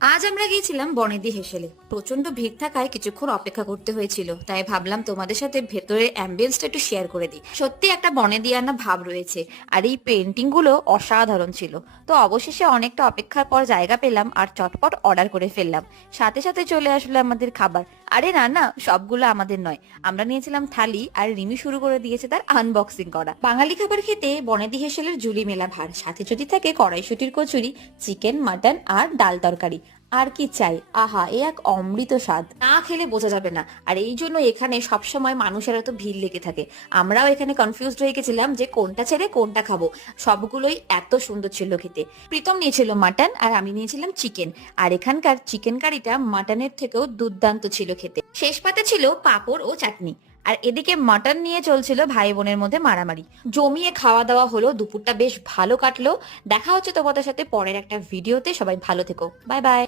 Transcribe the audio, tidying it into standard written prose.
আজ আমরা গিয়েছিলাম বনেদি হেসেলে। প্রচন্ড ভিড় থাকায় কিছুক্ষণ অপেক্ষা করতে হয়েছিল, তাই ভাবলাম তোমাদের সাথে ভেতরের অ্যাম্বিয়েন্সটা একটু শেয়ার করে দিই। সত্যি একটা বনেদিয়ানা ভাব রয়েছে, আর এই পেন্টিং গুলো অসাধারণ ছিল। তো অবশেষে অনেকটা অপেক্ষার পর জায়গা পেলাম আর চটপট অর্ডার করে ফেললাম। সাথে সাথে চলে আসলো আমাদের খাবার। আরে না না, সবগুলো আমাদের নয়, আমরা নিয়েছিলাম থালি, আর রিমি শুরু করে দিয়েছে তার আনবক্সিং করা। বাঙালি খাবার খেতে বনেদি হেসেলের জুলি মেলা ভার, সাথে যদি থাকে কড়াইশুটির কচুরি, চিকেন, মাটন আর ডাল তরকারি। আর কি চাই, আহা, এ এক অমৃত স্বাদ, না খেলে বোঝা যাবে না। আর এই জন্য এখানে সবসময় মানুষের এত ভিড় লেগে থাকে। আমরাও এখানে কনফিউজড হয়ে গেছিলাম যে কোনটা ছেড়ে কোনটা খাবো। সবগুলোই এত সুন্দর ছিল খেতে। প্রীতম নিয়েছিল মাটন আর আমি নিয়েছিলাম চিকেন। আর এখানকার চিকেন কারিটা মাটনের থেকেও দুর্দান্ত ছিল খেতে। শেষ পাতে ছিল পাঁপড় ও চাটনি। আর এদিকে মাটন নিয়ে চলছিল ভাই বোনের মধ্যে মারামারি। জমিয়ে খাওয়া দাওয়া হলো, দুপুরটা বেশ ভালো কাটলো। দেখা হচ্ছে তোমাদের সাথে পরের একটা ভিডিওতে। সবাই ভালো থেকো, বাই বাই।